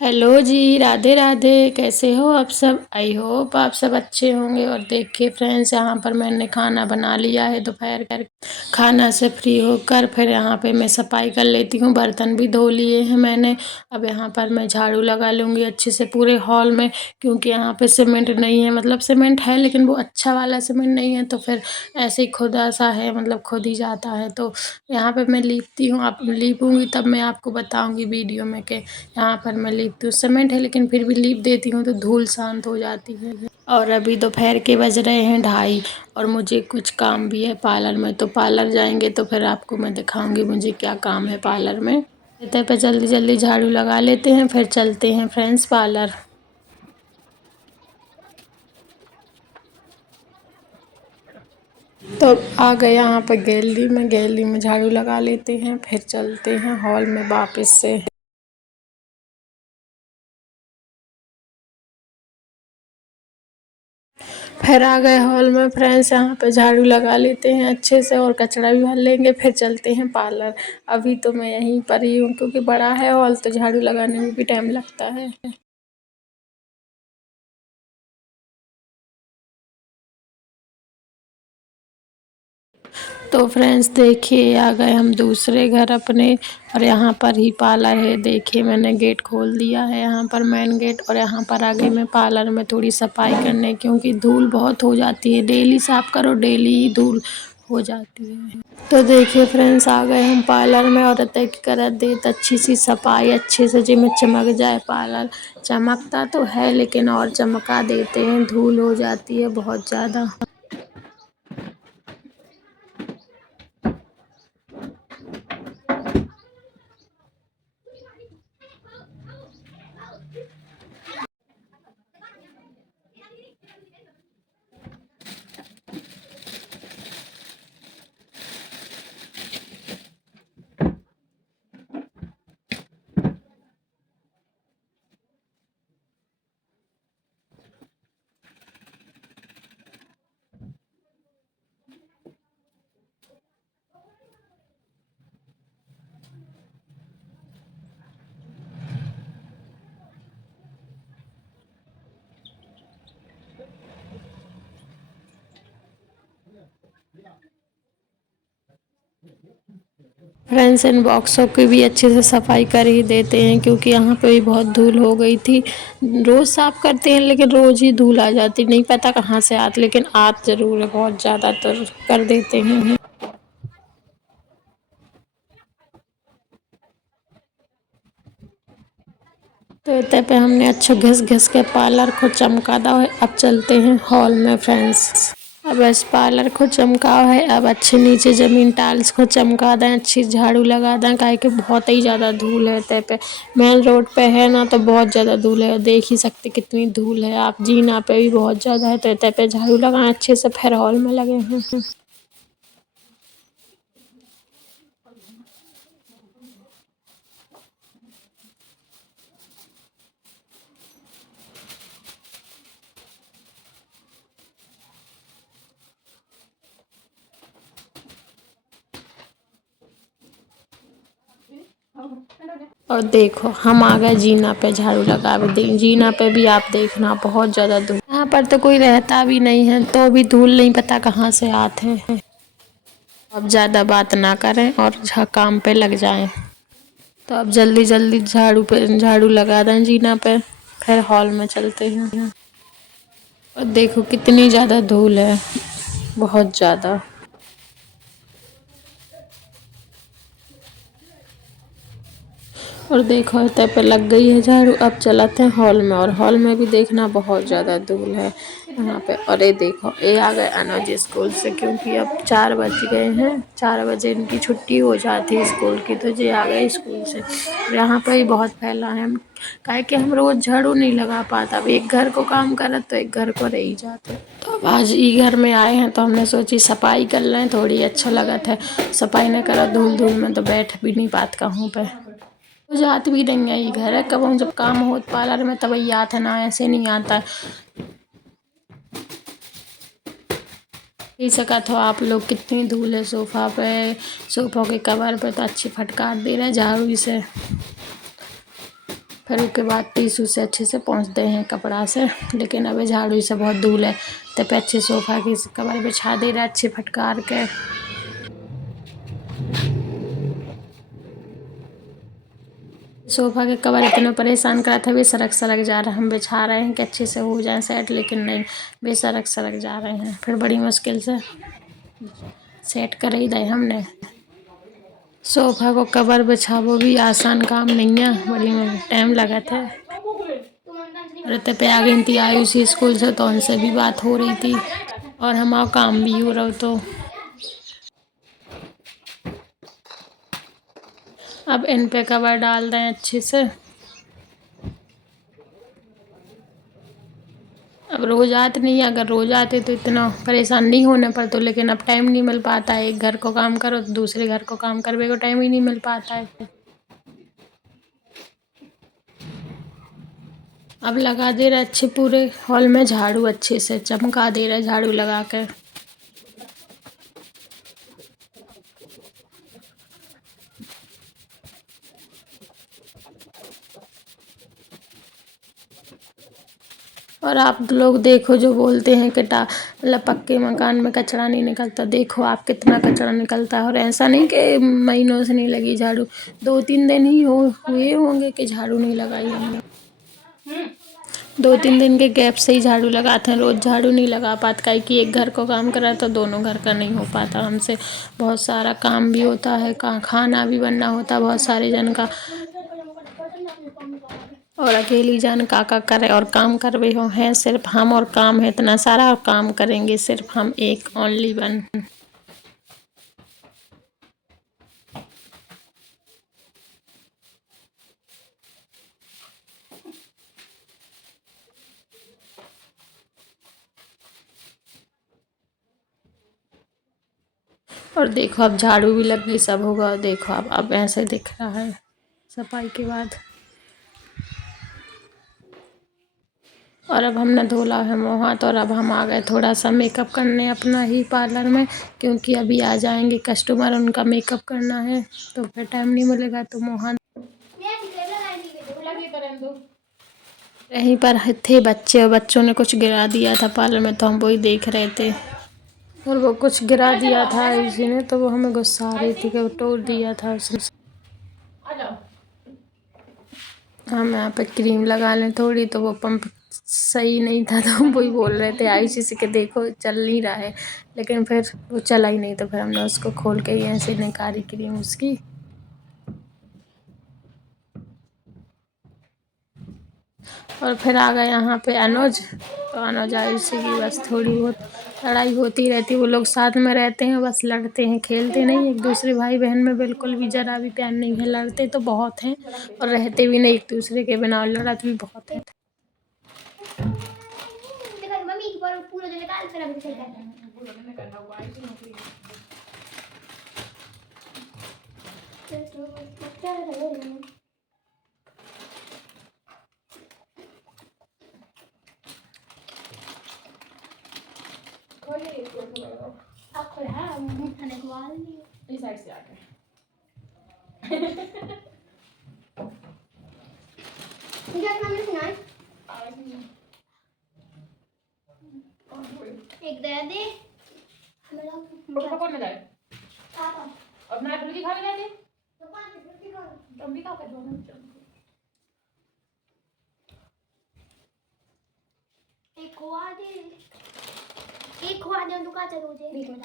Hello जी, राधे राधे। कैसे हो आप सब? आई होप आप सब अच्छे होंगे। और देखिए फ्रेंड्स, यहाँ पर मैंने खाना बना लिया है। दोपहर कर खाना से फ्री होकर फिर यहाँ पे मैं सफाई कर लेती हूँ। बर्तन भी धो लिए हैं मैंने। अब यहाँ पर मैं झाड़ू लगा लूँगी अच्छे से पूरे हॉल में, क्योंकि यहाँ पे सीमेंट नहीं है। मतलब सीमेंट है लेकिन वो अच्छा वाला सीमेंट नहीं है, तो फिर ऐसे ही खुदा सा है, मतलब खुद ही जाता है। तो यहाँ पे मैं लीपती हूँ। आप लीपूँगी तब मैं आपको बताऊँगी वीडियो में कि यहाँ पर मैं लीपती हूँ। सीमेंट है लेकिन फिर भी लीप देती हूँ तो धूल शांत हो जाती है। और अभी दोपहर के बज रहे हैं 2:30 और मुझे कुछ काम भी है पार्लर में। तो पार्लर जाएंगे तो फिर आपको मैं दिखाऊंगी मुझे क्या काम है पार्लर में। इतने पे जल्दी जल्दी झाड़ू लगा लेते हैं, फिर चलते हैं फ्रेंड्स पार्लर। तो आ गए यहाँ पर गैलरी में झाड़ू लगा लेते हैं, फिर चलते हैं हॉल में वापस से। फिर आ गए हॉल में फ्रेंड्स, यहाँ पे झाड़ू लगा लेते हैं अच्छे से और कचरा भी भर लेंगे, फिर चलते हैं पार्लर। अभी तो मैं यहीं पर ही हूँ क्योंकि बड़ा है हॉल, तो झाड़ू लगाने में भी टाइम लगता है। तो फ्रेंड्स देखिए, आ गए हम दूसरे घर अपने और यहाँ पर ही पार्लर है। देखिए मैंने गेट खोल दिया है, यहाँ पर मेन गेट। और यहाँ पर आ गई मैं पार्लर में थोड़ी सफाई करने, क्योंकि धूल बहुत हो जाती है। डेली साफ़ करो, डेली ही धूल हो जाती है। तो देखिए फ्रेंड्स, आ गए हम पार्लर में और तक कर देत अच्छी सी सफाई, अच्छे से जिसमें चमक जाए पार्लर। चमकता तो है लेकिन और चमका देते हैं, धूल हो जाती है बहुत ज़्यादा। फ्रेंड्स, इन बॉक्सों की भी अच्छे से सफाई कर ही देते हैं, क्योंकि यहाँ पे भी बहुत धूल हो गई थी। रोज़ साफ़ करते हैं लेकिन रोज़ ही धूल आ जाती, नहीं पता कहाँ से आती, लेकिन आत ज़रूर है बहुत ज़्यादा, तो कर देते हैं। तो इतने पे हमने अच्छा घिस घिस के पार्लर को चमका दा है। अब चलते हैं हॉल में फ्रेंड्स। अब इस पार्लर को चमकाओ है, अब अच्छे नीचे ज़मीन टाइल्स को चमका दें, अच्छी झाड़ू लगा दें, काहे कि बहुत ही ज़्यादा धूल है। ते पे मेन रोड पे है ना, तो बहुत ज़्यादा धूल है। देख ही सकते कितनी धूल है आप। जीना पे भी बहुत ज़्यादा है, तो इतने पे झाड़ू लगाएं अच्छे से, फिर हॉल में लगे हैं। और देखो हम आ गए जीना पे, झाड़ू लगा भी जीना पे भी आप देखना बहुत ज़्यादा धूल। यहाँ पर तो कोई रहता भी नहीं है, तो भी धूल नहीं पता कहाँ से आते हैं। अब ज़्यादा बात ना करें और काम पे लग जाएं। तो अब जल्दी जल्दी झाड़ू लगा दें जीना पे, फिर हॉल में चलते हैं। और देखो कितनी ज़्यादा धूल है, बहुत ज़्यादा। और देखो इतने पे लग गई है झाड़ू। अब चलाते हैं हॉल में, और हॉल में भी देखना बहुत ज़्यादा धूल है यहाँ पे। और ये देखो ये आ गए अनुज स्कूल से, क्योंकि अब 4 बज गए हैं, 4 बजे इनकी छुट्टी हो जाती है स्कूल की, तो ये आ गए स्कूल से। यहाँ पे ही बहुत फैला है, काहे कि हम रोज़ झाड़ू नहीं लगा पाता। अब एक घर को काम करा तो एक घर को रह जाते। तो अब आज ई घर में आए हैं तो हमने सोची सफाई कर लें, थोड़ी अच्छा लगा था। सफाई न करा धूल धूल में तो बैठ भी नहीं पात कहूँ पे। हो जात भी नहीं है ये घर है, कब हम जब काम हो पार्लर में तब ही आता है, ना ऐसे नहीं आता है। पी सका तो आप लोग कितनी धूल है सोफ़ा पे, सोफ़ा के कवर पे, तो अच्छी फटकार दे रहे झाड़ू से। फिर उसके बाद टिश्यू से अच्छे से पोंछते हैं कपड़ा से। लेकिन अभी झाड़ू से बहुत धूल है, तो पे अच्छे सोफ़ा की कवर बिछा दे रहा अच्छे फटकार के। सोफ़ा के कवर इतना परेशान करा था, बेसरक सरक जा रहा है। हम बिछा रहे हैं कि अच्छे से हो जाए सेट, लेकिन नहीं, बेसरक सरक जा रहे हैं। फिर बड़ी मुश्किल से सेट कर ही दे हमने। सोफ़ा को कवर बिछावो भी आसान काम नहीं है, बड़ी टाइम लगा था। और इतने पे आ गई थी आयुषी स्कूल से, तो उनसे भी बात हो रही थी और हमारा काम भी हो रहा। तो अब इन पे कवर डाल दें अच्छे से। अब रोज़ आते नहीं, अगर रोज़ आते तो इतना परेशान नहीं होने पर तो, लेकिन अब टाइम नहीं मिल पाता है। एक घर को काम करो तो दूसरे घर को काम करने को टाइम ही नहीं मिल पाता है। अब लगा दे रहा अच्छे पूरे हॉल में झाड़ू, अच्छे से चमका दे रहा झाड़ू लगा कर। और आप लोग देखो जो बोलते हैं कि मतलब पक्के मकान में कचरा नहीं निकलता, देखो आप कितना कचरा निकलता है। और ऐसा नहीं कि महीनों से नहीं लगी झाड़ू, 2-3 दिन ही हुए होंगे कि झाड़ू नहीं लगाई हमने। 2-3 दिन के गैप से ही झाड़ू लगाते हैं, रोज़ झाड़ू नहीं लगा पाते। काहे कि एक घर को काम करा तो दोनों घर का नहीं हो पाता हमसे। बहुत सारा काम भी होता है, खाना भी बनना होता है बहुत सारे जन का, और अकेली जान का करे और काम करवे हो हैं सिर्फ हम, और काम है इतना सारा, और काम करेंगे सिर्फ हम, एक ओनली वन। और देखो अब झाड़ू भी लग गई, सब होगा। देखो अब ऐसे दिख रहा है सफाई के बाद। और अब हमने धोला है मुँह हाथ, और अब हम आ गए थोड़ा सा मेकअप करने अपना ही पार्लर में, क्योंकि अभी आ जाएंगे कस्टमर, उनका मेकअप करना है तो फिर टाइम नहीं मिलेगा। तो मुँह हाथ यहीं पर थे बच्चे, और बच्चों ने कुछ गिरा दिया था पार्लर में, तो हम वही देख रहे थे। और वो कुछ गिरा दिया था इसी ने, तो वो हमें गुस्सा आ रही थी कि वो तोड़ दिया था उसने। हम यहाँ पे क्रीम लगा लें थोड़ी, तो वो पंप सही नहीं था, तो हम वही बोल रहे थे आयुषी से कि देखो चल नहीं रहा है, लेकिन फिर वो चला ही नहीं, तो फिर हमने उसको खोल के ही ऐसे निकाली क्रीम उसकी। और फिर आ गए यहाँ पे अनुज, तो अनुज आयुषी की बस थोड़ी बहुत लड़ाई होती रहती है। वो लोग साथ में रहते हैं, बस लड़ते हैं, खेलते नहीं एक दूसरे। भाई बहन में बिल्कुल भी जरा भी प्यार नहीं है, लड़ते तो बहुत हैं और रहते भी नहीं एक दूसरे के बिना, और लड़ते भी बहुत है। इस साइड से आके एक दे दे तो कौन में जाए अब ना रोटी खा ले तो हम भी खा कर दो। एक खुआ दे तो का चलो जे बीच में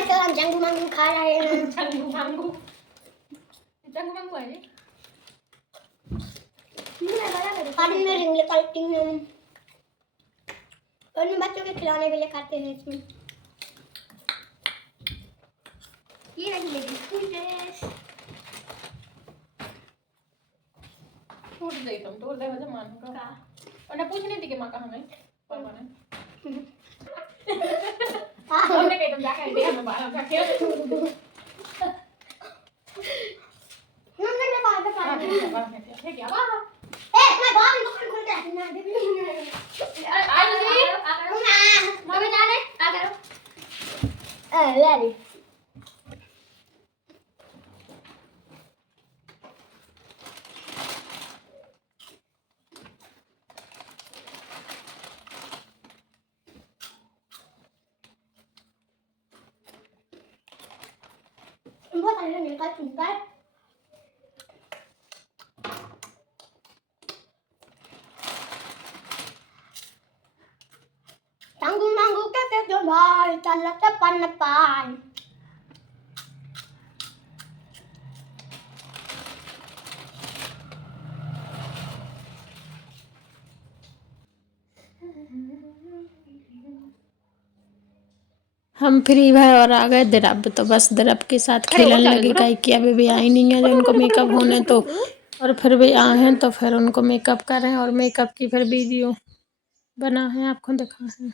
तो हम जंगू मंगू खा रहे हैं। जंगू मंगू है पानी में रिंग निकलती हूँ, और बच्चों के खिलौने भी ले खाते हैं इसमें। ये रही मेरी स्कूल ड्रेस। टूट गई, तुम तोड़ दे वजह मान का, और ना पूछने दी कि मां कहां गई पापा ने। हमने कही तुम जाके दे हमें बाहर जाके हमने के बाहर का है क्या बाहर ए मैं बाहर दुकान खोल के आती ना दे आई जी मम्मी जा रहे आ करो ले ली Tangguh-tangguh kakek jombai, talat depan-depan. हम फ्री भए और आ गए दिरब, तो बस दिरब के साथ खेलने लगे काहे कि अभी भी आई नहीं है जो उनको मेकअप होने, तो और फिर भी आए हैं तो फिर उनको मेकअप कर रहे हैं और मेकअप की फिर वीडियो बना है आपको दिखा है।